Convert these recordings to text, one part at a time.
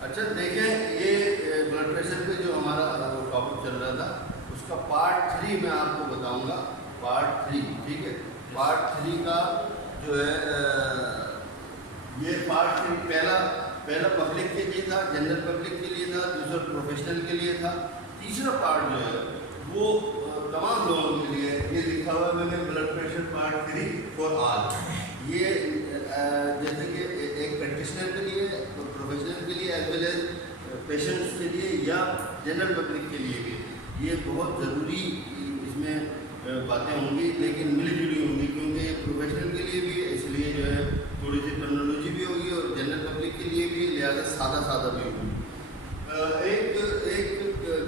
اچھا دیکھیں، یہ بلڈ پریشر پہ جو ہمارا ٹاپک چل رہا تھا اس کا پارٹ 3 میں آپ کو بتاؤں گا. پارٹ 3 ٹھیک ہے. پارٹ 3 کا جو ہے یہ پارٹ 3 پہلا پبلک کے لیے تھا، جنرل پبلک کے لیے تھا، دوسرا پروفیشنل کے لیے تھا. تیسرا پارٹ جو ہے وہ تمام لوگوں کے لیے. یہ لکھا ہوا ہے میں نے blood pressure part 3 for all. یہ جیسے کہ ایک پریکٹیشنر کے لیے، پروفیشنل کے لیے، ایز ویل ایز پیشنٹس کے لیے یا جنرل پبلک کے لیے بھی. یہ بہت ضروری اس میں باتیں ہوں گی، لیکن ملی جلی ہوں گی، کیونکہ یہ پروفیشنل کے لیے بھی ہے، اس لیے جو ہے تھوڑی سی ٹرمینالوجی بھی ہوگی، اور جنرل پبلک کے لیے بھی لہٰذا سادہ بھی ہوگی. ایک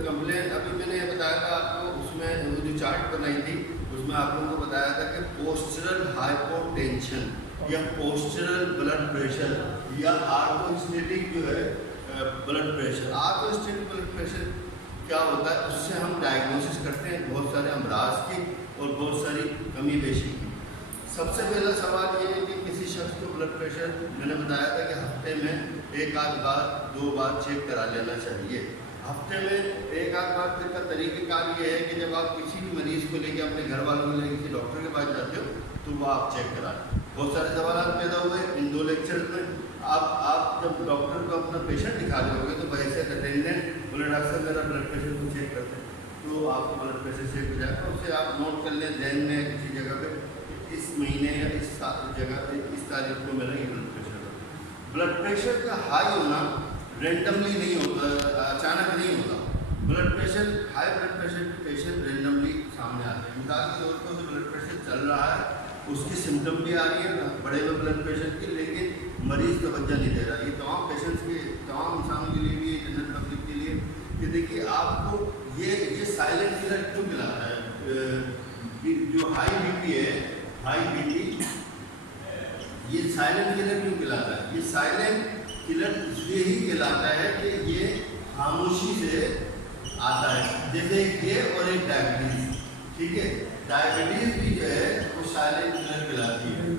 کمپلین ابھی میں نے بتایا تھا آپ کو، اس میں وہ جو چارٹ بنائی تھی اس میں آپ لوگوں کو بتایا تھا کہ پوسچرل ہائپو ٹینشن یا پوسچرل بلڈ پریشر یا آرتھوسٹیٹک جو ہے blood pressure. Orthostatic blood pressure کیا ہوتا ہے؟ اس سے ہم ڈائگنوسس کرتے ہیں بہت سارے امراض کی اور بہت ساری کمی بیشی کی. سب سے پہلا سوال یہ ہے کہ کسی شخص کو بلڈ پریشر میں نے بتایا تھا کہ ہفتے میں ایک آدھ بار 2 بار چیک کرا لینا چاہیے. ہفتے میں ایک آدھ بار کا طریقہ کار یہ ہے کہ جب آپ کسی بھی مریض کو لے کے اپنے گھر والوں کو لے کے کسی ڈاکٹر کے پاس جاتے ہو تو وہ آپ چیک کرا لیں. بہت سارے سوالات پیدا ہوئے ان 2 لیکچرز میں. آپ جب ڈاکٹر کو اپنا پیشنٹ دکھا رہے ہوگے تو بحیثیت اٹینڈنٹ بولے ڈاکٹر صاحب میرا بلڈ پریشر کو چیک کرتے ہیں، تو آپ کو بلڈ پریشر چیک ہو جائے گا. اسے آپ نوٹ کر لیں ذہن میں کسی جگہ پہ، اس مہینے یا اس جگہ پہ اس تاریخ کو میرا یہ بلڈ پریشر ہوتا ہے. بلڈ پریشر کا ہائی ہونا رینڈملی نہیں ہوتا، اچانک نہیں ہوتا. Blood pressure, high blood pressure کے پیشنٹ رینڈملی سامنے آتے ہیں. مثال کے طور پر بلڈ پریشر چل رہا ہے، اس کی سمٹم بھی آ رہی ہے بڑے ہوئے بلڈ پریشر کی، لیکن مریض توجہ نہیں دے رہا. یہ تمام پیشنٹس کے، تمام انسانوں کے لیے بھی، جنرل پبلک کے لیے کہ دیکھیے آپ کو یہ سائلنٹ کلر کیوں کہلاتا ہے. جو ہائی بی پی ہے، ہائی بی پی، یہ سائلنٹ کلر کیوں کہلاتا ہے؟ یہ سائلنٹ کلر اس لیے ہی کہلاتا ہے کہ یہ خاموشی سے آتا ہے. جیسے یہ اور ایک ڈائبٹیز، ٹھیک ہے، ڈائبٹیز بھی جو ہے وہ سائلنٹ کلر کہلاتی ہے.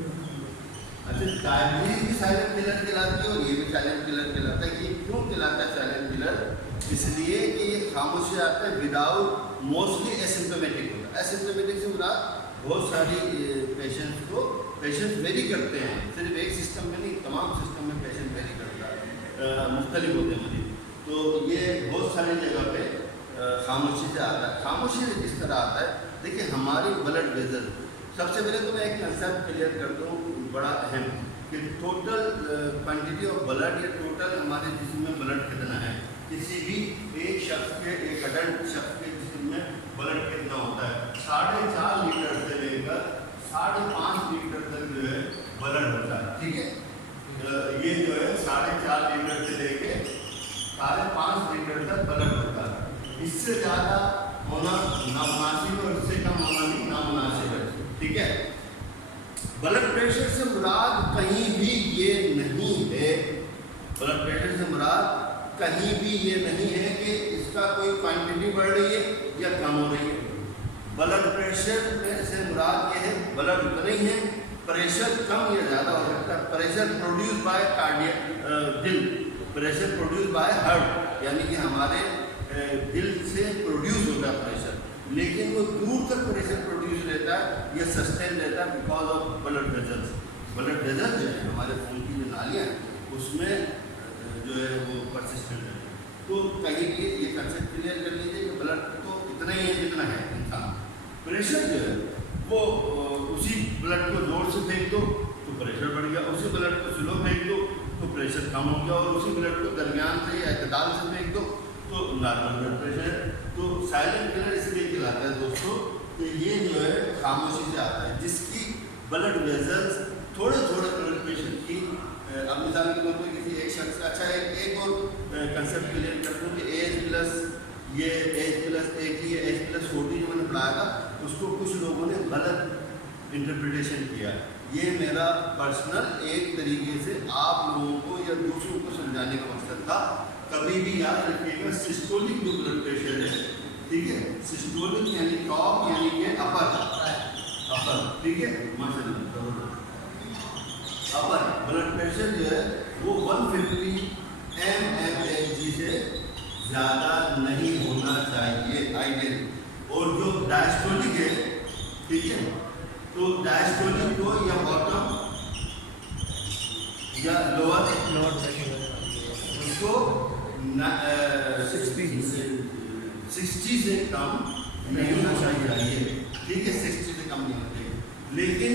اچھا، ڈائبٹیز بھی سائلنٹ کلر کہلاتی ہے اور یہ بھی سائلنٹ کلر کہلاتا ہے. یہ کیوں کہلاتا ہے سائلنٹ کلر؟ اس لیے کہ یہ خاموشی آتا ہے وداؤٹ، موسٹلی ایسمپٹومیٹک ہوتا ہے. ایسمپٹومیٹک سے مراد بہت ساری پیشنٹس ویری کرتے ہیں، صرف ایک سسٹم میں نہیں، تمام سسٹم میں پیشنٹ ویری کرتا ہے، مختلف ہوتے ہیں مریض. تو یہ بہت ساری جگہ پہ خاموشی سے آتا ہے. خاموشی سے کس طرح آتا ہے؟ دیکھیے ہماری بلڈ ویزل، سب سے پہلے تو میں ایک کنسیپٹ کلیئر کرتا ہوں بڑا اہم، کہ ٹوٹل کوانٹٹی آف بلڈ یا ٹوٹل ہمارے جسم میں بلڈ کتنا ہے. کسی بھی ایک شخص کے، ایک اڈلٹ شخص کے جسم میں بلڈ کتنا ہوتا ہے؟ 4.5 لیٹر سے لے کر 5.5 لیٹر تک جو ہے بلڈ ہوتا ہے. ٹھیک ہے، یہ جو ہے 4.5 لیٹر سے لے کے 5.5 لیٹر تک بلڈ ہوتا ہے. اس سے زیادہ ہونا نامناسب اور اس سے کم ہونا بھی نامناسب ہے. ٹھیک ہے، بلڈ پریشر سے مراد کہیں بھی یہ نہیں ہے، بلڈ پریشر سے مراد کہیں بھی یہ نہیں ہے کہ اس کا کوئی کوانٹٹی بڑھ رہی ہے یا کم ہو رہی ہے. بلڈ پریشر سے مراد یہ ہے بلڈ اتنا ہی ہے، پریشر کم یا زیادہ ہو سکتا ہے. پریشر پروڈیوس بائی کارڈیاک، دل، پریشر پروڈیوس بائی ہارٹ، یعنی کہ ہمارے دل سے پروڈیوس ہوتا ہے پریشر، لیکن وہ دور تک پریشر پروڈیوس رہتا ہے یا سسٹین رہتا ہے because of blood vessels. Blood vessel جو ہے ہمارے خون کی جو نالیاں ہیں اس میں جو ہے وہ پرسسٹنٹ ہے. تو کہیں بھی یہ کنسیپٹ کلیئر کر لیجیے کہ بلڈ تو اتنا ہی ہے جتنا ہے انسان. پریشر جو ہے وہ اسی بلڈ کو زور سے پھینک دو تو پریشر بڑھ گیا، اسی بلڈ کو سلو پھینک دو تو پریشر کم ہو گیا، اور اسی بلڈ کو درمیان سے یا اعتدال سے پھینک دو تو نارمل بلڈ پریشر ہے. تو سائلنٹ کلر اس لیے کہلاتا ہے دوستوں کہ یہ جو ہے خاموشی سے آتا ہے، جس کی بلڈ ویزلس تھوڑے بلڈ پریشر کی. اب مثال کے طور پر کسی ایک شخص کا، اچھا ایک اور کنسیپٹ کلیئر کر دوں کہ ایج پلس، یہ ایج پلس ایک ہی ہے، ایج پلس 40 جو میں نے پڑھایا تھا اس کو کچھ لوگوں نے غلط انٹرپریٹیشن کیا. یہ میرا پرسنل ایک طریقے سے آپ لوگوں کو یا دوسروں کو سمجھانے کا مقصد تھا. کبھی بھی یاد رکھیے گا سسٹولک جو بلڈ پریشر ہے، ٹھیک ہے، سسٹولک یعنی ٹاپ یعنی کہ اپر، ٹھیک ہے، ماشاء اللہ، اپر بلڈ پریشر جو ہے وہ 150 mmHg سے زیادہ نہیں ہونا چاہیے آئیڈیل. اور جو ڈائسٹولک ہے ٹھیک ہے, تو ڈائسٹولک کو یا باٹم یا لوور اس کو 60 سے کم نہیں ہونا چاہیے ٹھیک ہے, 60 سے کم نہیں ہونا چاہیے. لیکن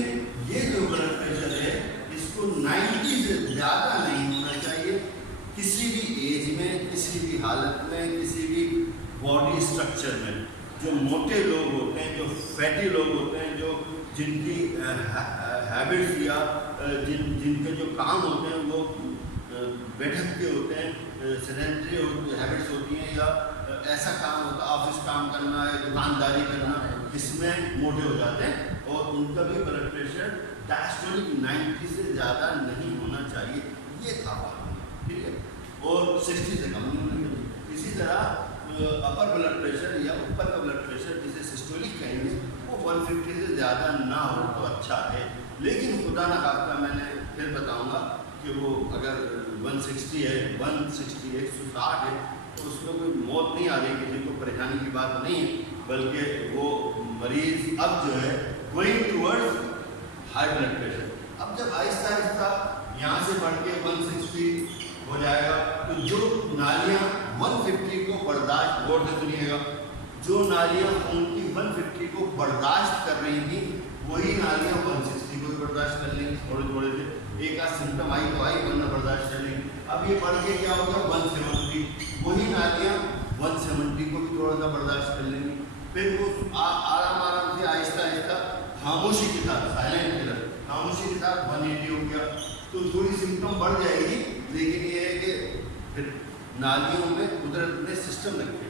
یہ جو بلڈ پریشر ہے اس کو 90 سے زیادہ نہیں ہونا چاہیے کسی بھی ایج میں, کسی بھی حالت میں, کسی بھی باڈی اسٹرکچر میں. جو موٹے لوگ ہوتے ہیں, جو فیٹی لوگ ہوتے ہیں, جو جن کی ہیبٹس یا جن کے جو کام ہوتے ہیں وہ بیٹھک کے ہوتے ہیں, سیڈنٹری ہیبٹس ہوتی ہیں, یا ایسا کام ہوتا ہے آفس کام کرنا ہے, دکانداری کرنا, اس میں موٹے ہو جاتے ہیں اور ان کا بھی بلڈ پریشر ڈائسٹولک 90 سے زیادہ نہیں ہونا چاہیے. یہ تھا ٹھیک ہے, اور 60 سے کم نہیں ہونا چاہیے. اسی طرح اپر بلڈ پریشر یا اوپر کا بلڈ پریشر جسے سسٹولک کہیں گے وہ 150 سے زیادہ نہ ہو تو اچھا ہے. لیکن خدا نہ خواستہ میں نے پھر بتاؤں گا کہ وہ اگر 160 ہے, 160 160 ہے تو اس میں کوئی موت نہیں آ رہی, کسی کو پریشانی کی بات نہیں ہے, بلکہ وہ مریض اب جو ہے going towards high blood pressure. اب جب آہستہ آہستہ یہاں سے بڑھ کے 160 ہو جائے گا تو جو نالیاں 150 کو برداشت, غور سے سنیے گا, جو نالیاں خون کی 150 کو برداشت کر رہی تھیں وہی نالیاں 160 کو برداشت کر لیں گی. تھوڑے تھوڑے سے ایک آدھ سمٹم آئی تو آئی, ورنہ برداشت کر لیں گی. اب یہ بڑھ کے کیا ہوگا 170, وہی نالیاں 170 کو بھی تھوڑا سا برداشت کر لیں گی. پھر وہ آرام آرام سے آہستہ آہستہ خاموشی کے ساتھ, سائلنٹ کلر, خاموشی کے ساتھ 180 ہو گیا. تو تھوڑی سمٹم بڑھ جائے گی, لیکن یہ ہے کہ پھر نالیوں میں قدرت نے سسٹم رکھے.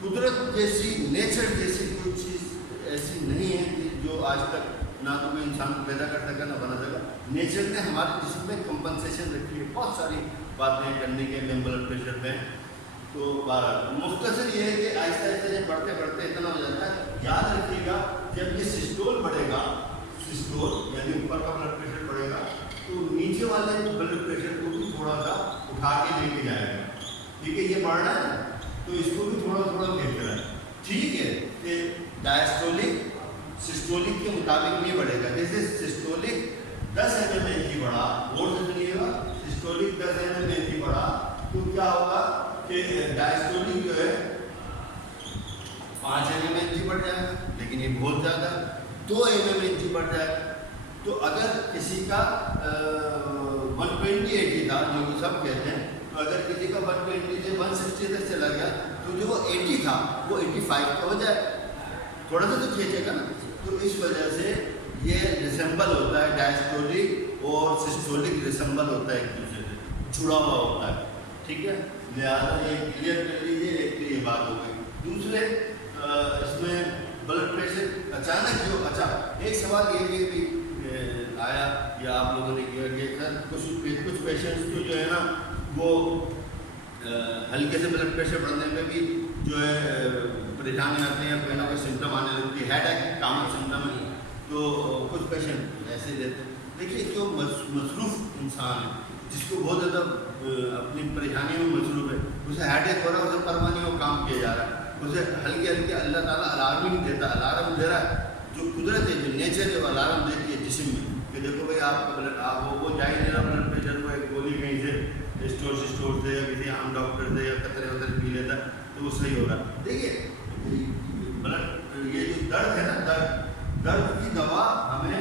قدرت جیسی, نیچر جیسی کوئی چیز ایسی نہیں ہے کہ جو آج تک نہ تو کوئی انسان کو پیدا کر سکا نہ بنا سکا. نیچر نے ہمارے جسم میں کمپنسیشن رکھی ہے, بہت ساری باتیں کرنے کے لیے بلڈ پریشر پہ. تو مختصر یہ ہے کہ آہستہ آہستہ جب بڑھتے بڑھتے اتنا ہو جاتا ہے. یاد رکھیے گا جب یہ سسٹول بڑھے گا, سسٹول یعنی اوپر کا بلڈ پریشر بڑھے گا تو نیچے والے بلڈ پریشر کو بھی تھوڑا سا اٹھا کے لے کے جائے گا. ٹھیک ہے, یہ بڑھ رہا ہے تو اس کو بھی تھوڑا تھوڑا دیکھ رہا ہے. ٹھیک ہے, کہ ڈائسٹولک سسٹولک کے مطابق نہیں بڑھے گا. جیسے سسٹولک 10 mmHg بڑھا, غور سے سنیے گا, سسٹولک 10 mmHg بڑھا تو کیا ہوگا کہ ڈائسٹولک جو ہے 5 mmHg بڑھ جائے گا, لیکن یہ بہت زیادہ 2 mmHg بڑھ جائے گا. تو اگر کسی کا 120 80 تھا جو کہ سب کہتے ہیں, تو اگر کسی کا 120 سے 160 تک چلا گیا تو جو وہ 80 تھا وہ 85 کا ہو جائے, تھوڑا سا تو کھینچے گا نا. تو اس وجہ سے یہ ریسمبل ہوتا ہے, ڈائسٹولک اور سسٹولک ریسمبل ہوتا ہے, ایک دوسرے سے جڑا ہوا ہوتا ہے. ٹھیک ہے, لہٰذا یہ کلیئر کر لیجیے. ایک تو یہ بات ہو گئی. دوسرے اس میں بلڈ پریشر اچانک جو, اچھا ایک سوال یہ بھی آیا یا آپ لوگوں نے کیا کہ سر کچھ پیشنٹس جو ہے نا وہ ہلکے سے بلڈ پریشر بڑھنے میں بھی جو ہے پریشانی آتے ہیں, کوئی نہ کوئی سمٹم آنے لگتی ہے, ہیڈ ایک کامن سمٹم ہے. تو کچھ پیشنٹ ایسے ہی رہتے ہیں. دیکھیے جو مصروف انسان ہے, جس کو بہت زیادہ اپنی پریشانیوں میں مصروف ہے, اسے ہیڈ ایک ہو رہا ہے, اسے پرواہ نہیں ہو, کام کیا جا رہا ہے, اسے ہلکے ہلکے اللہ تعالیٰ الارم ہی نہیں دیتا, الارم دے رہا ہے. جو قدرت ہے, جو نیچر ہے, وہ الارم دیتی ہے جسم میں کہ دیکھو بھائی آپ وہ جا ہی نہیں رہا بلڈ پریشر کو, ایک گولی کہیں سے اسٹور سے یا کسی عام ڈاکٹر سے یا قطرے وطرے پی لیتا ہے تو وہ صحیح ہو رہا ہے. دیکھیے بلڈ یہ جو درد ہے نا, درد کی دوا ہمیں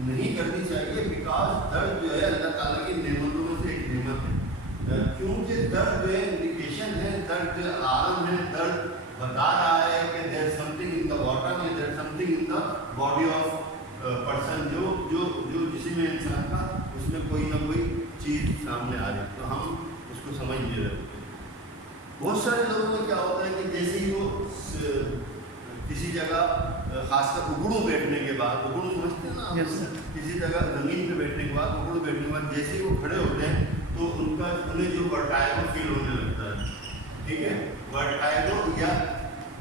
نہیں کرنی چاہیے, بیکاز درد جو ہے اللہ تعالیٰ کی نعمتوں میں سے ایک نعمت ہے. کیونکہ درد جو ہے انڈیکیشن ہے, درد الارم ہے, درد بتا رہا ہے کہ دیر سمتھنگ ان دا باٹم یا there something in the body of person, جو جسم میں انسان کا اس میں کوئی نہ کوئی چیز سامنے آ رہی ہے. تو ہم اس کو سمجھ نہیں رہے. بہت سارے لوگوں میں کیا ہوتا ہے کہ جیسے ہی وہ کسی جگہ, خاص کر اگڑوں بیٹھنے کے بعد, اگڑوں سمجھتے ہیں نا, کسی جگہ زمین پہ بیٹھنے کے بعد, اگڑوں بیٹھنے کے بعد جیسے ہی وہ کھڑے ہوتے ہیں تو انہیں جو ورٹائگو فیل ہونے لگتا ہے. ٹھیک ہے, ورٹائگو یا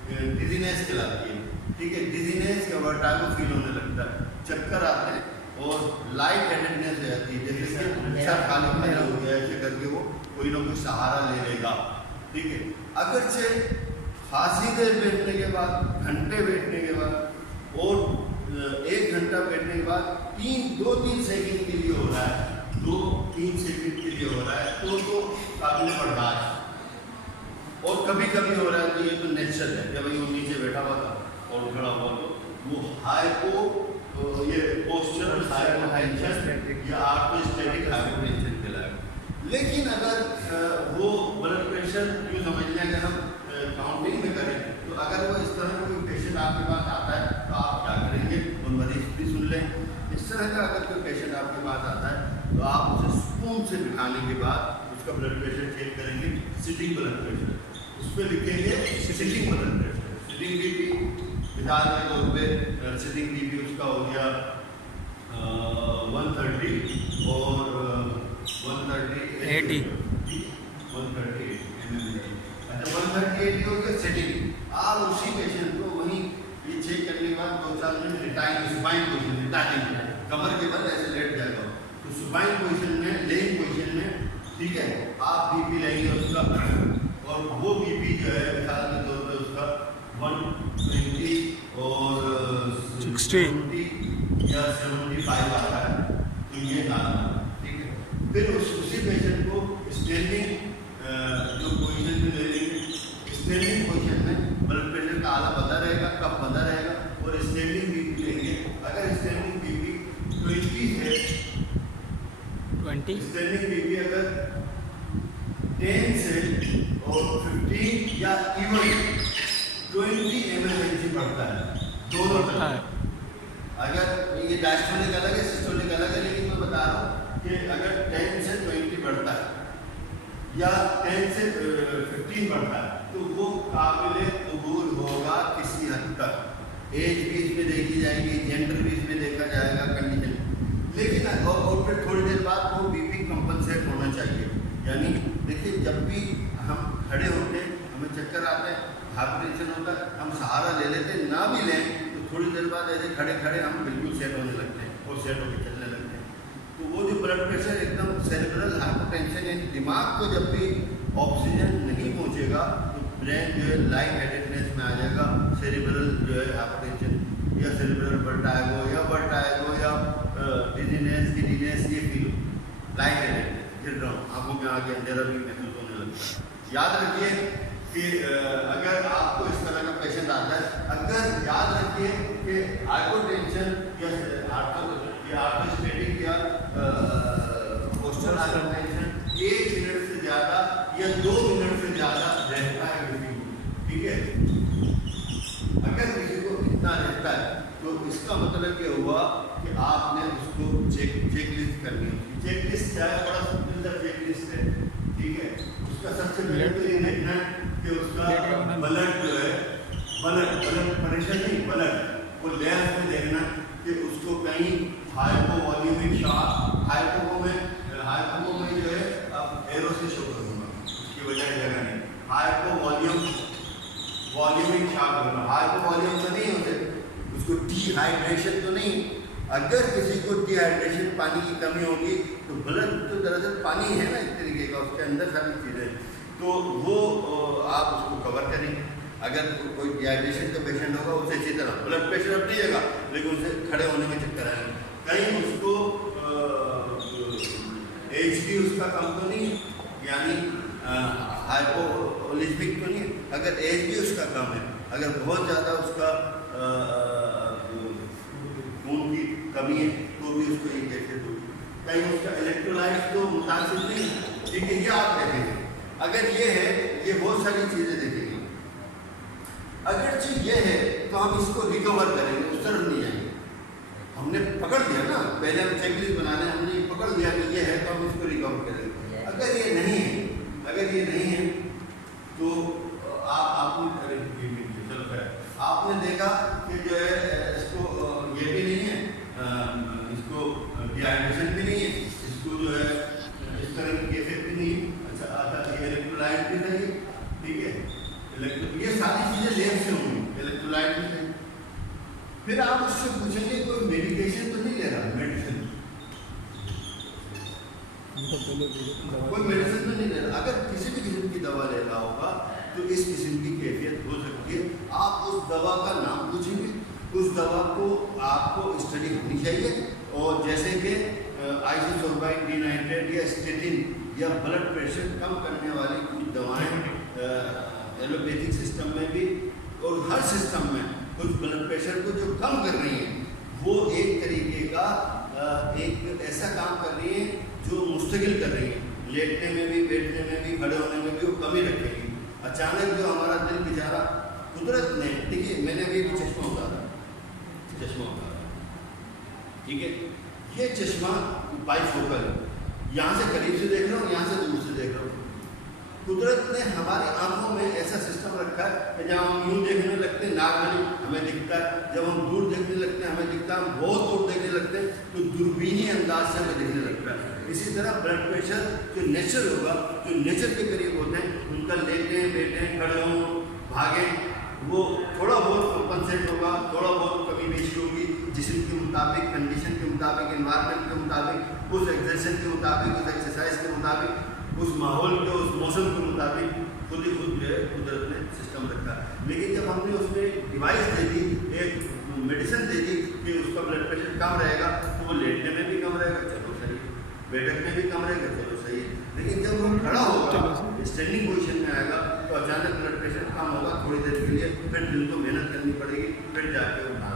ڈیزینس کہلاتی ہے. ٹھیک ہے, ڈیزینس یا ورٹائگو فیل ہونے لگتا ہے, چکر آتے ہیں اور لائٹ ہیڈڈنس ہو جاتی ہے, جیسے کہ سر خالی خالی ہو گیا, ایسے کر करके वो कोई ना कोई सहारा ले लेगा, ठीक है। अगरचे खासी देर बैठने के बाद, घंटे बैठने के बाद और 1 घंटा बैठने के बाद 2-3 सेकंड के लिए हो रहा है, 2-3 सेकंड के लिए हो रहा है तो काबिल बर्दाश्त। और कभी कभी हो रहा है तो ये तो नेचुरल है, जब वो नीचे बैठा हुआ था और खड़ा हुआ तो वो हाइपो, ये पोस्चरल हाइपोटेंशन या आर्थोस्टेटिक हाइपोटेंशन कहलाएगा। लेकिन अगर वो ब्लड प्रेशर यूँ समझ लें, अगर हम काउंटिंग में करें तो अगर वो इस तरह कोई पेशेंट आपके पास आता है तो आप क्या करेंगे, उन मरीज भी सुन लें। इस तरह का अगर कोई पेशेंट आपके पास आता है तो आप उसे स्पून से बिठाने के बाद उसका ब्लड प्रेशर चेक करेंगे, सिटिंग ब्लड प्रेशर, उस पर लिखेंगे sitting blood pressure, sitting BP. मिसाल के तौर पे सिटिंग बीपी उसका हो गया 130 और 130 अच्छा 138 हो गया सिटिंग। आप उसी पेशेंट को वहीं ये चेक करने के बाद 2-4 मिनट रिटाइन स्पाइन पोजिशन, रिटाइन कमर के बल ऐसे लेट जाएगा तो स्पाइन पोजिशन में, लेइंग पोजिशन में, ठीक है, आप बीपी लेंगे उसका, और वो बीपी जो है मिसाल के तौर पर उसका 120 और 60 या 75 आता है तो ये डालना, ठीक है। फिर उसी पेशेंट को स्टैंडिंग जो पोजीशन में ले लेंगे, स्टैंडिंग पोजीशन में ब्लड प्रेशर का आला बंधा रहेगा, कप बंधा रहेगा और स्टैंडिंग बीपी लेंगे। अगर स्टैंडिंग बीपी 20 है, स्टैंडिंग बीपी अगर 10 से और 15 या इवन 20 ml बढ़ता है, दोनों तरफ। अगर ये डायस्टोलिक अलग है, सिस्टोलिक अलग है, लेकिन मैं बता रहा हूँ कि अगर 10 से 20 बढ़ता है या 10 से 15 बढ़ता है तो वो काबिल कबूल होगा किसी हद तक। एज भी इसमें देखी जाएगी, जेंडर भी इसमें देखा जाएगा, कंडीशन। लेकिन और फिर थोड़ी देर बाद वो बीपी कंपनसेट होना चाहिए। यानी देखिए, जब भी हम खड़े होते हैं हमें चक्कर आते हैं, हाइपरटेंशन होता है, हम सहारा ले लेते हैं, ना भी लें तो थोड़ी देर बाद ऐसे खड़े खड़े हम बिल्कुल सेट होने लगते हैं और सेट होकर चलने लगते हैं। तो वो जो ब्लड प्रेशर एकदम सेरेब्रल हाइपोटेंशन, यानी दिमाग को जब भी ऑक्सीजन नहीं पहुंचेगा तो ब्रेन जो है लाइट हेडेडनेस में आ जाएगा। सेरेब्रल जो है हाइपोटेंशन या सेरेब्रल वर्टाइगो या डिजीनेस, गिडीनेस, ये फील हो, लाइट हेडेडनेस, गिर रहा हूँ, आंखों में आगे अंधेरा भी महसूस होने लगता है। याद रखिए कि अगर आपको इस तरह का पेशेंट आता है, अगर याद रखिए कि हाइपोटेंशन या आर्थोस्टेटिक या पोस्चरल हाइपोटेंशन 1 मिनट से ज़्यादा या 2 मिनट से ज़्यादा रहता है किसी को, ठीक है। अगर किसी को इतना रहता है तो इसका मतलब ये हुआ कि आपने उसको चेकलिस्ट करनी होगी। चेकलिस्ट क्या है? बड़ा सिंपल सा चेकलिस्ट है, ठीक है। उसका सबसे पहले तो ये देखना है कि उसका ब्लड जो है, ब्लड प्रेशर नहीं, ब्लड वो लेफ्ट में देखना कि उसको कहीं हाइपोवॉल्यूमिक शॉक, हाइपो में जो है, अब एरो से शो करूँगा, उसकी वजह जगह नहीं, वॉल्यूमिक शॉक होगा। हाइपोवॉल्यूम तो नहीं होते, उसको डिहाइड्रेशन तो नहीं। अगर किसी को डिहाइड्रेशन, पानी की कमी होगी तो ब्लड तो दरअसल पानी है ना एक तरीके का, उसके अंदर सारी चीज़ें, तो वो आप उसको कवर करेंगे। अगर कोई डिहाइड्रेशन का पेशेंट होगा उसे अच्छी तरह ब्लड प्रेशर अपनी जगह, लेकिन उसे खड़े होने में चक्कर आएगा। कहीं उसको एज भी उसका कम तो नहीं, यानी हाइपोलिस्मिक तो नहीं। अगर एज भी उसका कम है, अगर बहुत ज़्यादा उसका खून की कमी है तो भी उसको ये कैसे होगी। कहीं उसका इलेक्ट्रोलाइट तो मुतासिर नहीं, ठीक है, ये आप देखेंगे। अगर ये है, ये बहुत सारी चीज़ें देखेंगे। अगर चीज ये है तो हम इसको रिकवर करेंगे, उस तरफ नहीं आएंगे। हमने पकड़ लिया ना, पहले हम चेकलिस्ट बनाने, हमने पकड़ लिया कि ये है तो हम इसको रिकवर करेंगे। अगर ये नहीं है, तो आपने देखा कि जो है इसको ये भी नहीं है, इसको डिहाइड्रेशन भी नहीं है, इसको जो है इस तरह की कैफियत भी नहीं है। अच्छा आता ये इलेक्ट्रोलाइट भी नहीं, ठीक है, ये सारी चीज़ें लेब से होंगी, इलेक्ट्रोलाइट भी नहीं। फिर आप उससे पूछेंगे कोई मेडिकेशन तो नहीं ले रहा, मेडिसिन कोई मेडिसिन दवा ले रहा होगा तो इस किस्म की कैफियत हो सकती है। आप उस दवा का नाम पूछेंगे, उस दवा को आपको स्टडी होनी चाहिए, और जैसे कि आइसोसोर्बाइन डिनाइट्रेट या स्टेटिन या ब्लड प्रेशर कम करने वाली कुछ दवाएं एलोपैथिक सिस्टम में भी और हर सिस्टम में कुछ ब्लड प्रेशर को जो कम कर रही हैं, वो एक तरीके का एक ऐसा काम कर रही है जो मुस्तकिल कर रही है, लेटने में भी, बैठने में भी, खड़े होने में भी वो कमी रखेगी। अचानक जो हमारा दिल बेचारा कुदरत ने, देखिए मैंने अभी चश्मा उतारा, ठीक है, ये चश्मा बाइफोकल है, यहाँ से करीब से देख रहा हूँ, यहाँ से दूर से देख रहा हूँ। कुदरत ने हमारी आंखों में ऐसा सिस्टम रखा है कि जब हम यूँ देखने लगते हैं नॉर्मली हमें दिखता है, जब हम दूर देखने लगते हैं हमें दिखता है, हम बहुत दूर देखने लगते हैं तो दूरबीनी अंदाज से हमें दिखने लगता है। इसी तरह ब्लड प्रेशर जो नेचर होगा, जो नेचर के करीब होते हैं, उनका लेटे बैठे खड़े हों भागें, वो थोड़ा बहुत कंपनसेट होगा, थोड़ा बहुत कमी बेशी होगी, जिस्म के मुताबिक, कंडीशन के मुताबिक, एनवायरनमेंट के मुताबिक, उस एक्सरसाइज के मुताबिक, उस एक्सरसाइज के मुताबिक, उस माहौल के, उस मौसम के मुताबिक खुद ही खुद जो है कुदरत ने सिस्टम रखा। लेकिन जब हमने उसमें डिवाइस दे दी, एक मेडिसिन दे दी कि उसका ब्लड प्रेशर कम रहेगा, तो वो लेटने में भी कम रहेगा, चलो सही, बैठक में भी कम रहेगा, चलो सही। लेकिन जब वो खड़ा होगा, स्टैंडिंग पोजीशन में आएगा, तो अचानक ब्लड प्रेशर कम होगा थोड़ी देर के लिए, फिर दिल को मेहनत करनी पड़ेगी, फिर जाके उठा,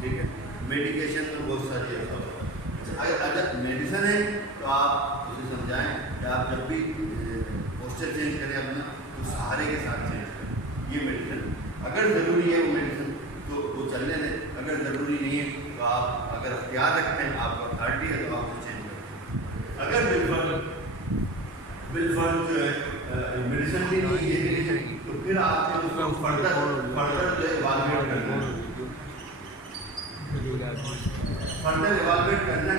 ठीक है। मेडिकेशन में बहुत सारी ऐसा होगा। अगर मेडिसिन है तो आप उसे समझाएं कि आप जब भी पोस्चर चेंज करें अपना, तो सहारे के साथ चेंज करें। ये मेडिसिन अगर ज़रूरी है वो मेडिसिन तो वो चलने दें, अगर ज़रूरी नहीं है तो आप अगर अख्तियार रखते हैं, आपका अथॉरिटी है, तो आप उसे चेंज करें। अगर बिल्कुल जो है मेडिसिन भी नहीं, ये भी नहीं, तो फिर आपको उसको फर्दर जो है इवालुएट करना है, फर्दर इवालुएट करना है,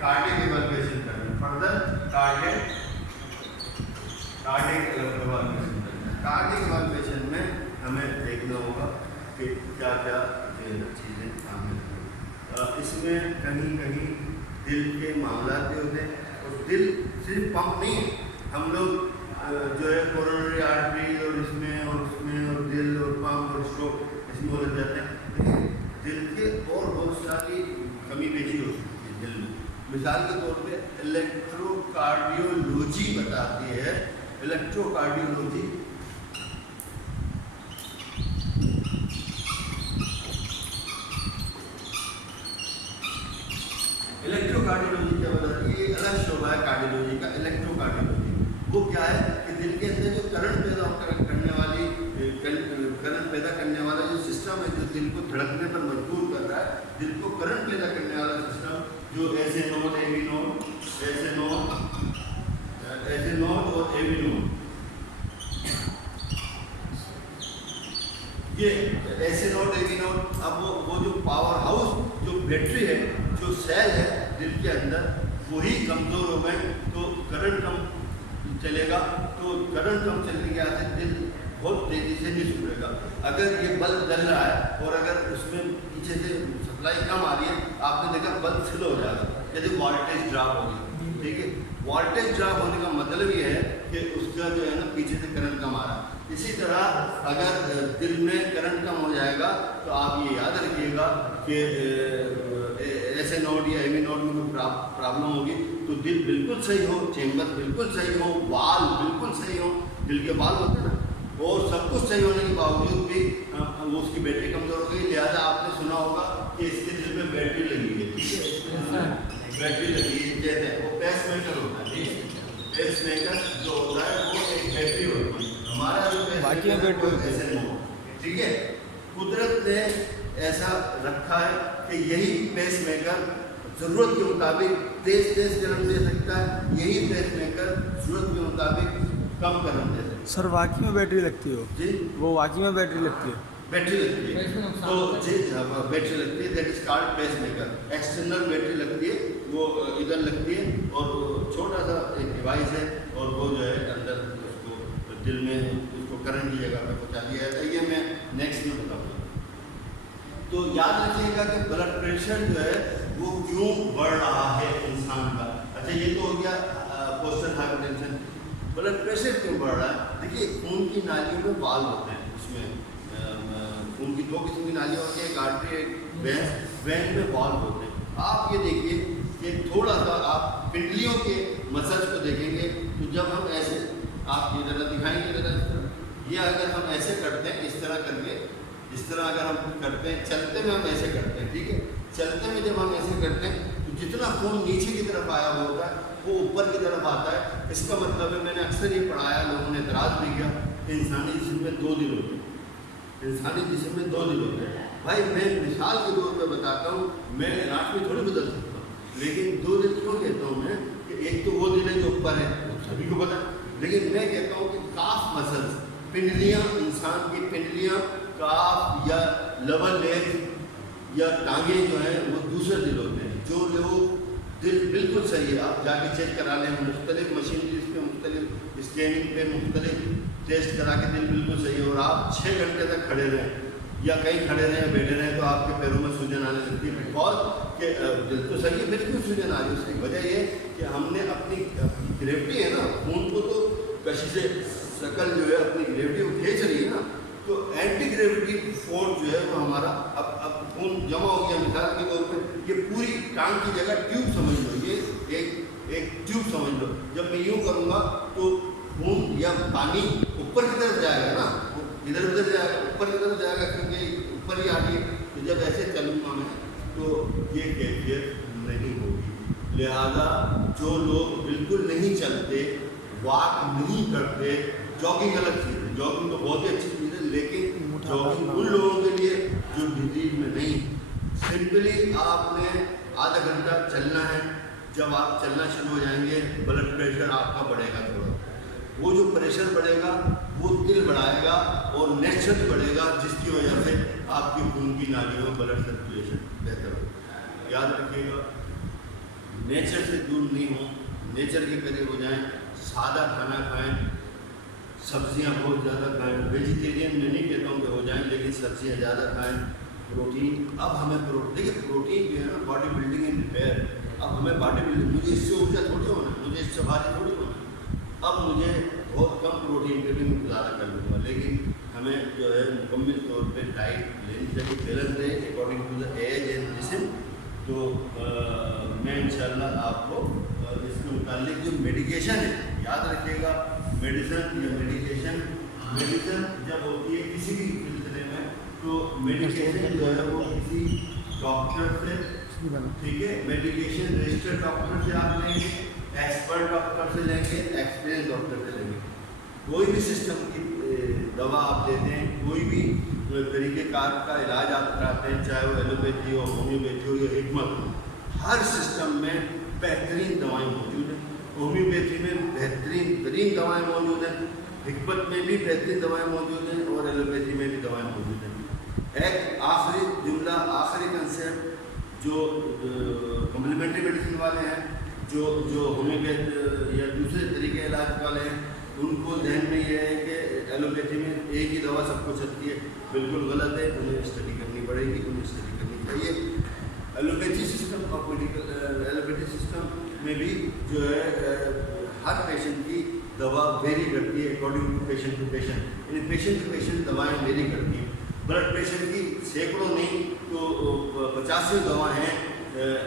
कार्डियक इवालुएशन करना है, फर्दर कार्डियक इवालुएशन करना है। कार्डियक इवालुएशन में हमें देखना होगा कि क्या क्या चीज़ें शामिल हैं। इसमें कहीं कहीं दिल के मामला भी होते हैं, और दिल सिर्फ पंप नहीं है, हम लोग जो है कोरोनरी आर्टरी और इसमें और उसमें और दिल और पंप और स्ट्रोक इसमें हो जाते हैं, लेकिन दिल के और बहुत सारी कमी बेची हो सकती है दिल में। मिसाल के तौर पे इलेक्ट्रोकार्डियोलॉजी बताती है, इलेक्ट्रोकार्डियोलॉजी क्या बताती है, ये अलग शोबा है कार्डियोलॉजी का। इलेक्ट्रोकार्डियोलॉजी वो क्या है कि दिल के अंदर जो करंट पैदा करने वाला जो सिस्टम है, जो दिल को धड़कने पर मजबूर कर रहा है, दिल को करंट पैदा करने वाला सिस्टम, जो ऐसे नोड, एवी नोड, ऐसे नोड और एवी नोड, ये ऐसे नोड, एवी नोड, अब वो जो पावर हाउस, जो बैटरी है, जो सेल है दिल के अंदर, वही कमज़ोर हो गए तो करंट कम चलेगा, तो करंट कम चलने के आते दिल बहुत तेज़ी से नहीं सुधरेगा। अगर ये बल्ब जल रहा है और अगर उसमें पीछे से सप्लाई कम आ रही है, आपने देखा बल्ब स्लो हो जाएगा, जैसे वोल्टेज ड्रॉप होगी, ठीक है। वोल्टेज ड्रॉप होने का मतलब ये है कि उसका जो है ना पीछे से करंट कम आ रहा है। इसी तरह अगर दिल में करंट कम हो जाएगा तो आप ये याद रखिएगा कि ऐसे नोड या एवी नोड में कोई प्रॉब्लम होगी तो दिल बिल्कुल सही हो, चेम्बर बिल्कुल सही हो, वाल बिल्कुल सही हो, दिल के वाल होते हैं ना, और सब कुछ सही होने के बावजूद भी उसकी बैटरी कमज़ोर हो गई। लिहाजा आपने सुना होगा कि इसके दिल में बैटरी लगी है, ठीक है, बैटरी लगी है, जैसे वो पेस मेकर होता है, पेस मेकर जो होता है वो एक बैटरी होती है, हमारा जो ऐसे नहीं हो, ठीक है। कुदरत ने ऐसा रखा है कि यही पेस मेकर ज़रूरत के मुताबिक तेज करंट दे सकता है, यही पेस मेकर ज़रूरत के मुताबिक कम करंट दे सकता है। सर वाकई में बैटरी लगती हो जी, वो वाकई में बैटरी लगती है, बैटरी लगती है, तो जी बैटरी लगती है, that is called pacemaker. External battery लगती है, वो इधर लगती है, और छोटा सा एक डिवाइस है, और वो जो है अंदर उसको दिल में उसको करंट की जगह पे पहुँचा दिया जाता है। ये मैं नेक्स्ट में बताऊँगा। तो याद रखिएगा कि ब्लड प्रेशर जो है वो क्यों बढ़ रहा है इंसान का। अच्छा, ये तो हो गया पोस्टल हाइपरटेंशन। ब्लड प्रेशर क्यों बढ़ रहा है? देखिए खून की नालियों में वाल्व होते हैं, उसमें खून की 2 किस्म की नालियाँ होती हैं, एक आर्टरी एक वेन में वाल्व होते हैं। आप ये देखिए कि थोड़ा सा आप पिंडलियों के मसल्स को देखेंगे तो जब हम ऐसे, आप ये ज़रा दिखाएंगे ज़रा, ये अगर हम ऐसे करते हैं इस तरह करके, इस तरह अगर हम करते हैं, चलते में हम ऐसे करते हैं, ठीक है, चलते में जब हम ऐसे करते हैं तो जितना खून नीचे की तरफ आया हुआ होता है वो ऊपर की तरफ आता है। इसका मतलब है, मैंने अक्सर ये पढ़ाया, लोगों ने एतराज़ भी किया, इंसानी जिस्म में 2 दिल होते हैं, इंसानी जिस्म में 2 दिल होते हैं। भाई मैं मिसाल के तौर पर बताता हूँ, मैं एनाटॉमी थोड़ी बदल सकता हूँ, लेकिन 2 दिल क्यों कहता हूँ मैं कि एक तो वो दिल है जो ऊपर है, वो सभी को पता है, लेकिन मैं कहता हूँ कि काफ मसल्स, पिंडलियाँ, इंसान की पिंडलियाँ, काफ या लोअर लेग या टांगे जो हैं वो दूसरे दिल होते हैं। जो लोग दिल बिल्कुल सही है, आप जाके चेक करा लें, मुख्तलिफ मशीनरीज पे, मुख्तलिफ स्कैनिंग पे, मुख्तलिफ टेस्ट करा के दिल बिल्कुल सही है, और आप 6 घंटे तक खड़े रहें या कहीं खड़े रहें या बैठे रहें तो आपके पैरों में सूजन आने लगती है, बिकॉज कि दिल तो सही है, मेरी क्यों सूजन आ रही है? उसकी वजह ये कि हमने अपनी ग्रेविटी है ना, खून को तो कशिश शकल जो है अपनी ग्रेविटी को खींच रही है ना, तो एंटी ग्रेविटी फोर्स जो है वो हमारा अब खून जमा हो गया। मिसाल के तौर पर ये पूरी टांग की जगह ट्यूब समझ लो, ये एक ट्यूब समझ लो, जब मैं यूँ करूँगा तो खून या पानी ऊपर की तरफ जाएगा ना, इधर उधर जाएगा, ऊपर की तरफ जाएगा क्योंकि ऊपर ही आ रही है। तो जब ऐसे चलूँगा मैं तो ये कैफियत नहीं होगी। लिहाजा जो लोग बिल्कुल नहीं चलते, वॉक नहीं करते, जॉगिंग अलग चीज़ है, जॉगिंग तो बहुत ही अच्छी चीज़ है, लेकिन जॉगिंग उन लोगों के लिए जो डिजीज में नहीं, सिंपली आपने आधा घंटा चलना है। जब आप चलना शुरू हो जाएंगे ब्लड प्रेशर आपका बढ़ेगा थोड़ा, वो जो प्रेशर बढ़ेगा वो दिल बढ़ाएगा और नेचुरली बढ़ेगा, जिसकी वजह से आपकी खून की नालियों में ब्लड सर्कुलेशन बेहतर हो। याद रखिएगा, नेचर से दूर नहीं हो, नेचर के करीब हो जाएं, सादा खाना खाएं, सब्जियां बहुत ज़्यादा खाएं, वेजिटेरियन मैं नहीं कहता हूँ कि हो जाएं, लेकिन सब्जियां ज़्यादा खाएं, प्रोटीन। अब हमें देखिए प्रोटीन भी है ना, बॉडी बिल्डिंग एंड रिपेयर। अब हमें बॉडी बिल्डिंग, मुझे इससे ऊर्जा थोड़ी होना, मुझे इससे भारी थोड़ी होना, अब मुझे बहुत कम प्रोटीन पे भी मैं गुजारा कर लूँगा, लेकिन हमें जो है मुकम्मल तौर पे डाइट लेनी चाहिए, बैलेंस रहे according to the age and जिस्म। तो मैं इंशाल्लाह आपको इसके मुतालिक जो मेडिकेशन है, याद रखिएगा, मेडिसिन या मेडिसिन जब होती है किसी भी सिलसिले में, तो मेडिकेशन जो है वो किसी डॉक्टर से, ठीक है, मेडिकेशन रजिस्टर्ड डॉक्टर से आप लेंगे, एक्सपर्ट डॉक्टर से लेंगे, एक्सपीरियंस डॉक्टर से लेंगे। कोई भी सिस्टम की दवा आप लेते हैं, कोई भी तरीक़ेकार का इलाज आप कराते हैं, चाहे वो एलोपैथी हो, होम्योपैथी हो या हिकमत हो, हर सिस्टम में बेहतरीन दवाएं मौजूद हैं। होम्योपैथी में बेहतरीन तरीन दवाएँ मौजूद हैं, हिकमत में भी बेहतरीन दवाएँ मौजूद हैं, और एलोपैथी में भी दवाएँ मौजूद हैं। एक आखिरी जुमला, आखिरी कंसेप्ट, जो कम्प्लीमेंट्री मेडिसिन वाले हैं, जो होम्योपैथ या दूसरे तरीके इलाज वाले हैं, उनको ध्यान में ये है कि एलोपैथी में एक ही दवा सबको चलती है, बिल्कुल गलत है, उन्हें स्टडी करनी पड़ेगी, उन्हें स्टडी करनी चाहिए। एलोपैथी सिस्टम और मेडिकल एलोपैथी सिस्टम में भी जो है हर पेशेंट की दवा वेरी करती है अकॉर्डिंग टू पेशेंट, यानी पेशेंट दवाएँ वेरी करती हैं। ब्लड प्रेशर की सैकड़ों नहीं तो 50 दवाएँ हैं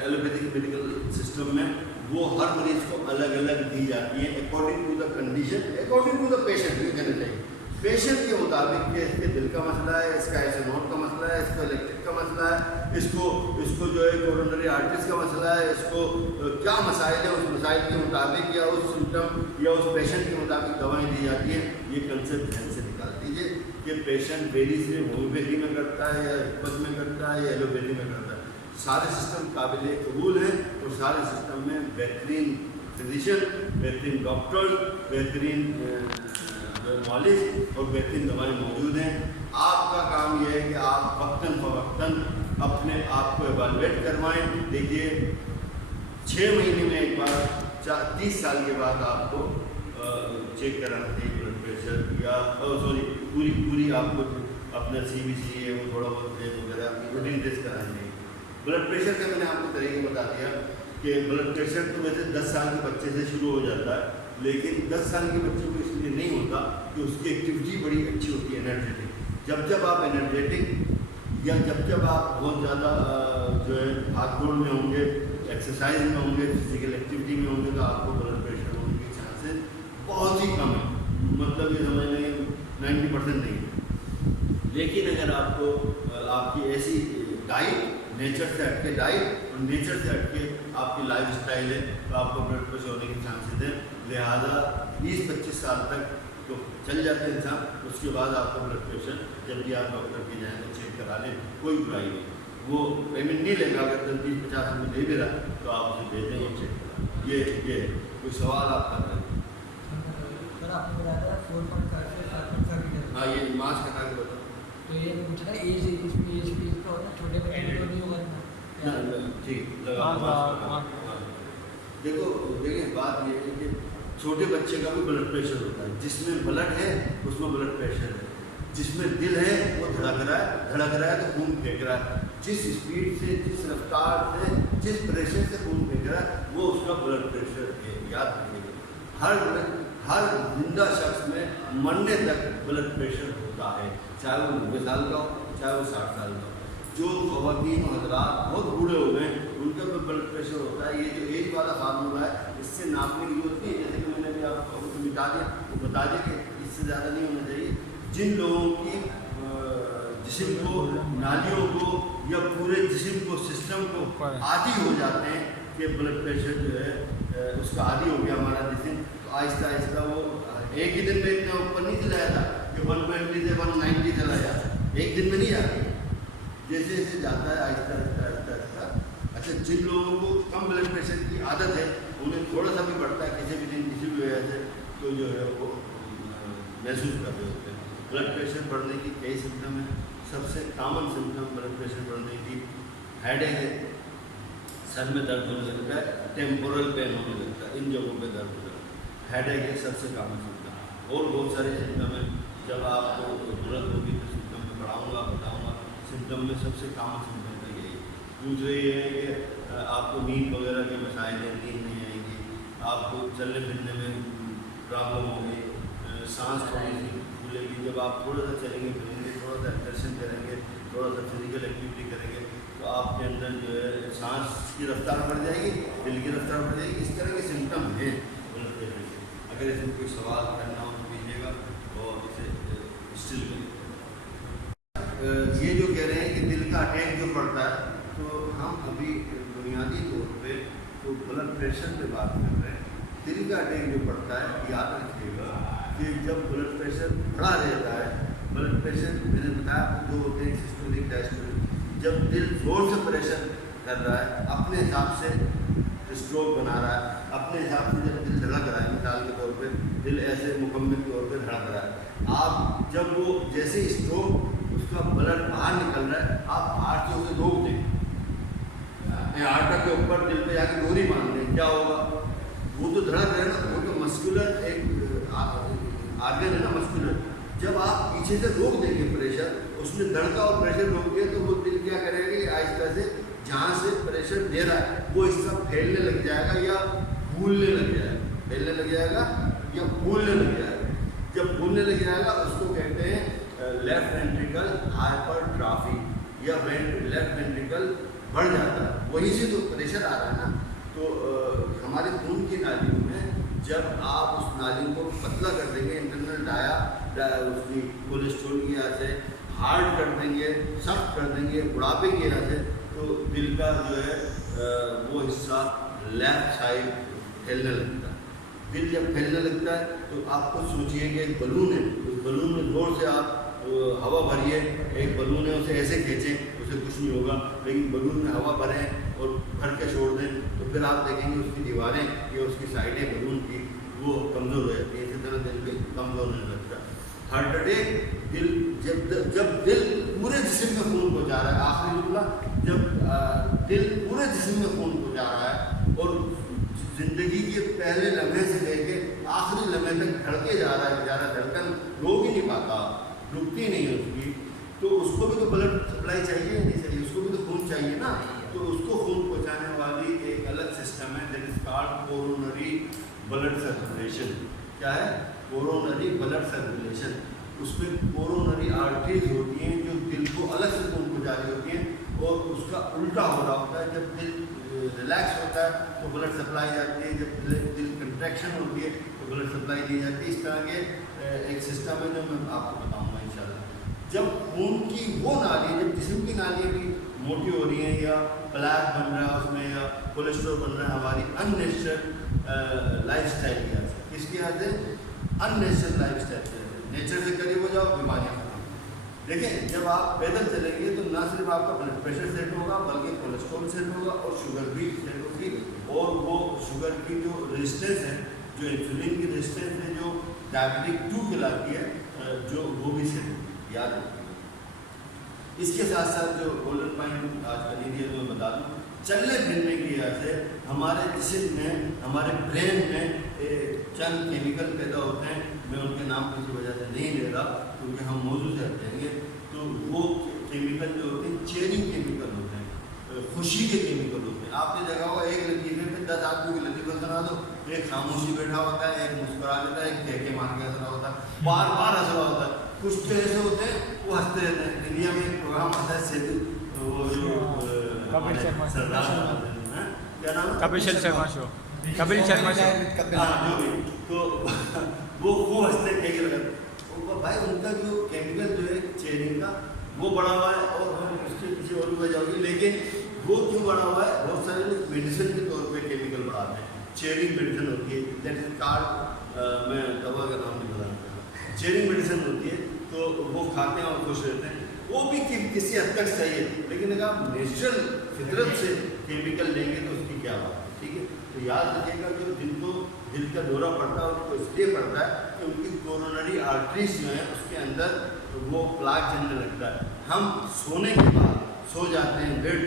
एलोपैथिक मेडिकल सिस्टम में, वो हर मरीज को अलग अलग दी जाती हैं according to the condition, according to the patient, ये कहना चाहिए, पेशेंट के मुताबिक कि इसके दिल का मसला है, इसका एसिनोड का मसला है, इसका इलेक्ट्रिक का मसला है, इसको जो है कोरोनरी आर्टरीज का मसला है, इसको क्या मसाइल है, उस मसाइल के मुताबिक या उस सिम्टम या उस पेशेंट के मुताबिक दवाएँ दी जाती हैं। ये कंसेप्ट ध्यान से निकाल दीजिए कि पेशेंट वेरी से होम्योपैथी में करता है या हिकमत में करता है या एलोपैथी में करता है, सारे सिस्टम काबिल कबूल हैं, और सारे सिस्टम में बेहतरीन फिजिशियन, बेहतरीन डॉक्टर, बेहतरीन नॉलेज और बेहतरीन दवाएँ मौजूद हैं। आपका काम यह है कि आप वक्तन फवक्तन अपने आप को एवेलुएट करवाएं। देखिए 6 महीने में एक बार, 30 साल के बाद आपको चेक कराना चाहिए ब्लड प्रेशर, या पूरी आपको अपना CBC है वो थोड़ा बहुत वगैरह आपकी रूटीन टेस्ट करानी चाहिए। ब्लड प्रेशर का मैंने आपको तरीके बता दिया कि ब्लड प्रेशर तो वैसे 10 साल के बच्चे से शुरू हो जाता है, लेकिन 10 साल के बच्चे को इसलिए नहीं होता कि उसकी एक्टिविटी बड़ी अच्छी होती है, एनर्जेटिक। जब आप एनर्जेटिक या जब आप बहुत ज़्यादा जो है भाग दौड़ में होंगे, एक्सरसाइज में होंगे, फिजिकल एक्टिविटी में होंगे, तो आपको ब्लड प्रेशर होने के चांसेस बहुत ही कम है, मतलब ये समझ लें 90% नहीं है। लेकिन अगर आपको आपकी ऐसी डाइट, नेचर से हटके डाइट और नेचर से हटके आपकी लाइफ स्टाइल है, तो आपको ब्लड प्रेशर होने के चांसेस हैं। लिहाजा 20-25 साल तक तो चल जाते हैं इंसान, उसके बाद आपका ब्लड प्रेशर जब भी आप डॉक्टर के जाएँ तो चेक करा लें, कोई बुराई नहीं। वो पेमेंट नहीं लेगा, अगर 10-20-50 रुपये दे भी रहा तो आप उसे भेज देंगे चेक करा। ये कोई सवाल आप कर रहे हैं? सर आपने बताया था 4.5 से 7.5 हाँ, ये मास्क हटा के बताओ। तो ये पूछ रहा है एज का होता है, छोटे बच्चे को नहीं होगा इतना। ठीक लगा। देखिए बात ये है कि छोटे बच्चे का भी ब्लड प्रेशर होता है, जिसमें ब्लड है उसमें ब्लड प्रेशर है, जिसमें दिल है वो धड़क रहा है तो खून फेंक रहा है, जिस स्पीड से, जिस रफ्तार से, जिस प्रेशर से खून फेंक रहा है वो उसका ब्लड प्रेशर है। याद रखिएगा, हर जिंदा शख्स में मरने तक ब्लड प्रेशर होता है, चाहे वो 90 साल का हो, चाहे वो 60 साल का हो। जो ख़वातीन हज़रात बहुत बूढ़े हो गए उनका भी ब्लड प्रेशर होता है। ये जो एज वाला फार्मूला है इससे नापने की जरूरत नहीं है, जैसे कि मैंने भी आपको मिटा दिया, वो बता दिया कि इससे ज़्यादा नहीं होना चाहिए। जिन लोगों की जिस्म को, नालियों को या पूरे जिस्म को, सिस्टम को आदी हो जाते हैं कि ब्लड प्रेशर जो है उसका आदी हो गया हमारा जिस्म, तो आहिस्ता आहिस्ता वो एक ही दिन में इतना ऊपर नहीं चला जाता कि 120 से 190 चला जाता, एक दिन में नहीं जाता, जैसे जैसे जाता है आहिस्ता आहिस्ता। अच्छा, जिन लोगों को कम ब्लड प्रेशर की आदत है उन्हें थोड़ा सा भी बढ़ता है किसी भी दिन किसी भी वजह से, तो जो है वो महसूस कर रहे होते हैं। ब्लड प्रेशर बढ़ने की कई सिम्टम है। सबसे कॉमन सिम्टम ब्लड प्रेशर बढ़ने की हेडेक है, सर में दर्द होने लगता है, टेम्पोरल पेन होने लगता है, इन जगहों पे दर्द होता है। हेडेक है सबसे कॉमन सिम्टम। और बहुत सारे सिम्टम हैं, जब आपको जरूरत होगी तो सिम्टम में बढ़ाऊँगा, बताऊँगा। सिम्टम में सबसे कॉमन सिम्टम तो यही है। दूसरे ये है कि आपको नींद वगैरह के मसाइल हैं, नींद नहीं आएगी, आपको चलने फिरने में प्रॉब्लम होगी, सांस थोड़ी सी फूलेगी। जब आप थोड़ा सा चलेंगे फिरेंगे, थोड़ा सा एक्सरसाइज करेंगे, थोड़ा सा फिजिकल एक्टिविटी करेंगे, तो आपके अंदर जो है सांस की रफ्तार बढ़ जाएगी, दिल की रफ्तार बढ़ जाएगी। इस तरह के सिम्टम हैं ब्लड प्रेशर के। अगर इसमें कोई सवाल करना हो तो कीजिएगा और इसे स्टिल करिए। ये जो कह रहे हैं कि दिल का अटैक जो पड़ता है, तो हम अभी बुनियादी तौर पे तो ब्लड प्रेशर पे बात कर रहे हैं। दिल का अटैक जो पड़ता है, याद रखिएगा कि जब ब्लड प्रेशर बढ़ा रहता है, ब्लड प्रेशर मैंने बताया दो होते हैं, सिस्टोलिक डायस्टोलिक। जब दिल जोर से प्रेशर कर रहा है, अपने हिसाब से स्ट्रोक बना रहा है, अपने हिसाब से जब दिल धड़क रहा है, मिसाल के तौर पे दिल ऐसे मुकम्मल तौर पे धड़क रहा है, आप जब वो जैसे स्ट्रोक उसका ब्लड बाहर निकल रहा है, आप हार्ट से उसे रोक दें, हार्ट के ऊपर दिल पे जाके डोरी बांध दें, क्या होगा? वो तो धड़क रहे ना, वो तो मस्कुलर एक आर्गन है ना, मस्कुलर। जब आप पीछे से रोक देंगे प्रेशर, उसने धड़का और प्रेशर रोक दिया, तो वो दिल क्या करेगा कि आहिस्ता से जहाँ से प्रेशर दे रहा है वो हिस्सा फैलने लग जाएगा या फूलने लग जाएगा, फैलने लग जाएगा या फूलने लग जाएगा। जब फूलने लग जाएगा उसको कहते हैं लेफ्ट वेंट्रिकल हाइपरट्रॉफी, या लेफ्ट वेंट्रिकल बढ़ जाता है, वहीं से तो प्रेशर आ रहा है ना। तो हमारे खून की नालियों में जब आप उस नालियों को पतला कर देंगे, इंटरनल उसकी कोलेस्ट्रॉल की वजह से हार्ड कर देंगे, सख्त कर देंगे, बुढ़ापे की वजह से, तो दिल का जो है वो हिस्सा लेफ्ट साइड फैलने लगता है। दिल जब फैलने लगता है तो आपको सोचिए कि एक बलून है, उस बलून में जोर से आप हवा भरिए, एक बलून है उसे ऐसे खींचें, उसे कुछ नहीं होगा, लेकिन बलून में हवा भरें और भर के छोड़ दें, तो फिर आप देखेंगे उसकी दीवारें या उसकी साइडें बलून की वो कमज़ोर हो जाती है। इसी तरह दिल भी कमज़ोर होने लगता है। हार्ट अटैक, दिल जब दिल पूरे जिस्म में खून पहुँचा रहा है, आखिरी जुमला, जब दिल पूरे जिस्म में खून पहुँचा रहा है और ज़िंदगी के पहले लम्हे से लेके आखिरी लम्हे तक धड़के जा रहा है, बेचारा धड़कन रोक ही नहीं पाता, रुकती नहीं है उसकी, तो उसको भी तो ब्लड सप्लाई चाहिए नहीं चाहिए, उसको भी तो खून चाहिए ना। तो उसको खून पहुँचाने वाली एक अलग सिस्टम है, that is called coronary blood circulation, क्या है कोरोनरी ब्लड सर्कुलेशन, उसमें कोरोनरी आर्टरीज होती हैं जो दिल को अलग से खून पहुँचा रही होती हैं और उसका उल्टा हो रहा होता है। जब दिल रिलैक्स होता है तो ब्लड सप्लाई जाती है, जब दिल कंट्रैक्शन होती है तो ब्लड सप्लाई दी जाती है। इस तरह के एक सिस्टम है जो मैं आपको बताऊँगा इंशाल्लाह। जब खून की वो नाली, जब जिस्म की नालियाँ भी मोटी हो रही हैं या प्लाक बन रहा है उसमें या कोलेस्ट्रॉल बन रहा है, हमारी अननेचुरल लाइफस्टाइल की वजह से, किसकी वजह से, अननेचुरल लाइफस्टाइल की वजह से। नेचर से करीब हो जाओ, बीमारियाँ खत्म। देखिए जब आप पैदल चलेंगे तो ना सिर्फ आपका ब्लड प्रेशर सेट होगा बल्कि कोलेस्ट्रॉल सेट होगा और शुगर भी सेट होगी, और वो शुगर की जो रेजिस्टेंस है, जो इंसुलिन की रेजिस्टेंस है, जो डायबिटिक 2 कहलाती है, जो वो भी सेट होगी, याद रखिए। इसके साथ साथ जो गोल्डन पॉइंट आज का नहीं दिया तो मैं बता दूँ, चलने फिरने की वजह से हमारे जिस्म में, हमारे ब्रेन में चंद केमिकल पैदा होते हैं। मैं उनके नाम किसी वजह से नहीं ले रहा क्योंकि हम मौजूद से हटेंगे। तो वो केमिकल जो होते हैं चेयरिंग केमिकल होते हैं, खुशी के केमिकल होते हैं। आपने देखा होगा एक लतीफ़े में 10 आदमी की लतीफ़ा सुना दो, एक खामोशी बैठा होता है, एक मुस्कुरा देता है, एक कहके मार के हंस रहा होता है, बार बार हंस रहा होता है। कुछ तो ऐसे होते हैं वो हंसते रहते हैं। इंडिया में एक प्रोग्राम आता है सेतु, वो जो कपिल शर्मा सरदार क्या नाम है, कपिल शर्मा शो, कपिल शर्मा शो। हाँ जो भी, तो वो हंसते कहीं लगा भाई, उनका जो केमिकल जो है चेयरिंग का वो बढ़ा हुआ है और हम उसके पीछे और भी वजह होगी। लेकिन वो क्यों बढ़ा हुआ है, बहुत सारे लोग मेडिसिन के तौर पे केमिकल बढ़ाते हैं। चेयरिंग मेडिसिन होती है, दैट इज कार्ड, मैं दवा का नाम नहीं बताना चाहता, चेयरिंग मेडिसिन होती है, तो वो खाते हैं और खुश रहते हैं। वो भी किसी हद तक सही है, लेकिन अगर आप नेचुरल फितरत से केमिकल लेंगे तो उसकी क्या बात है, ठीक है। तो याद रखिएगा जो जिनको दिल का दौरा पड़ता है उनको इसलिए पड़ता है कि उनकी कोरोनरी आर्टरीज जो है उसके अंदर वो प्लाक जमने लगता है। हम सोने के बाद सो जाते हैं, लेट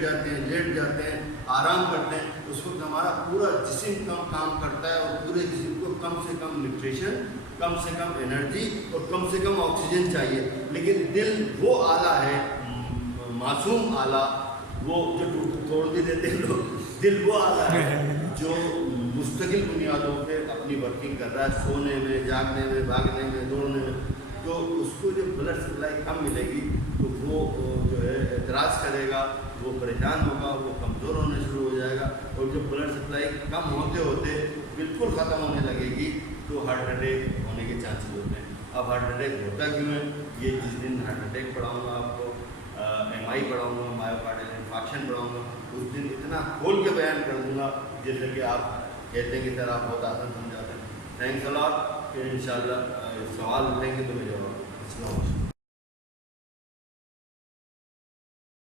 जाते हैं, आराम करते हैं, उस वक्त हमारा पूरा जिस्म कम काम करता है और पूरे जिस्म को कम से कम न्यूट्रिशन, कम से कम एनर्जी और कम से कम ऑक्सीजन चाहिए। लेकिन दिल वो आला है, मासूम आला, वो जो तोड़ भी देते हैं लोग, दिल वो आला है जो मुस्तकिल बुनियादों पे अपनी वर्किंग कर रहा है, सोने में, जागने में, भागने में, दौड़ने में। तो उसको जब ब्लड सप्लाई कम मिलेगी तो वो जो है एतराज़ करेगा, वो परेशान होगा, वो कमज़ोर होने शुरू हो जाएगा। और जब ब्लड सप्लाई कम होते होते बिल्कुल ख़त्म होने लगेगी तो हार्ट अटैक होने के चांसेस होते हैं। अब हार्ट अटैक होता क्यों है, ये जिस दिन हार्ट अटैक पढ़ाऊँगा आपको, MI पढ़ाऊँगा, मायोकार्डियल इंफार्क्शन पढ़ाऊँगा, उस दिन इतना खोल के बयान कर दूँगा जैसे कि आप कहते हैं कि सर आप बहुत आसान समझाते हैं। Thanks a lot. फिर इंशाल्लाह सवाल उठेंगे तो मैं जवाब।